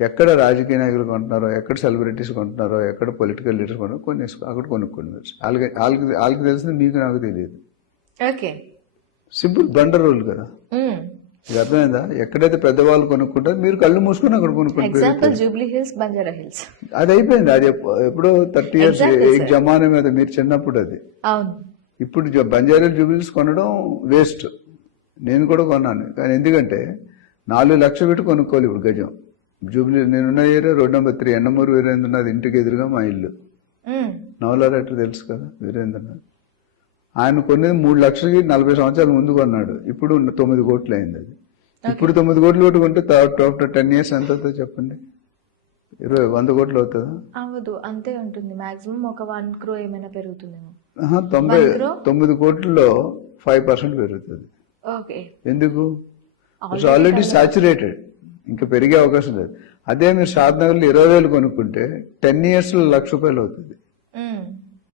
ఎక్కడ రాజకీయ నాయకులు కొంటున్నారో, ఎక్కడ సెలబ్రిటీస్ కొంటున్నారో, ఎక్కడ పొలిటికల్ లీడర్స్ కొంటున్నారో అక్కడ కొనుక్కోండి మీరు. వాళ్ళకి తెలిసింది మీకు నాకు తెలియదు. ఓకే, సింపుల్ బండర్ రూల్ కదా. ఇది అర్థమైందా? ఎక్కడైతే పెద్దవాళ్ళు కొనుక్కుంటారో మీరు కళ్ళు మూసుకొని అక్కడ కొనుక్కుంటారు. Example Jubilee hills, Banjara hills. అది అయిపోయింది. అది ఎప్పుడో 30 years జమానా మీద మీరు చిన్నప్పుడు అది. అవును. ఇప్పుడు బంజారా జూబిలీస్ కొనడం వేస్ట్. నేను కూడా కొన్నాను. కానీ ఎందుకంటే 4 లక్షలు పెట్టి కొనుక్కోవాలి ఇప్పుడు గజం. జూబిలీ నేనున్న area road number 3 Endamuru Veerendranath ఇంటికి ఎదురుగా మా ఇల్లు. నవలారెడ్డి తెలుసు కదా వీరేంద్రనాథ్. ఆయన కొనేది 3 లక్షలకి 40 సంవత్సరాల ముందు కొన్నాడు. ఇప్పుడు 9 కోట్లు అయింది అది. ఇప్పుడు 9 కోట్లు పెట్టుకుంటే ఆఫ్టర్ 10 years ఎంత అవుతుందో చెప్పండి? 100 కోట్లు అవుతుందా? అవ్వదు, అంతే ఉంటుంది. మాక్సిమం ఒక 1 crore ఏమైనా పెరుగుతుందేమో. 9 కోట్లలో 5% పెరుగుతుంది. ఓకే. ఎందుకు? ఆల్రెడీ సాచురేటెడ్, ఇంకా పెరిగే అవకాశం లేదు. అదే మీరు షాద్ నగర్లో 20,000 కొనుక్కుంటే 10 years లో 1,00,000 రూపాయలు అవుతుంది.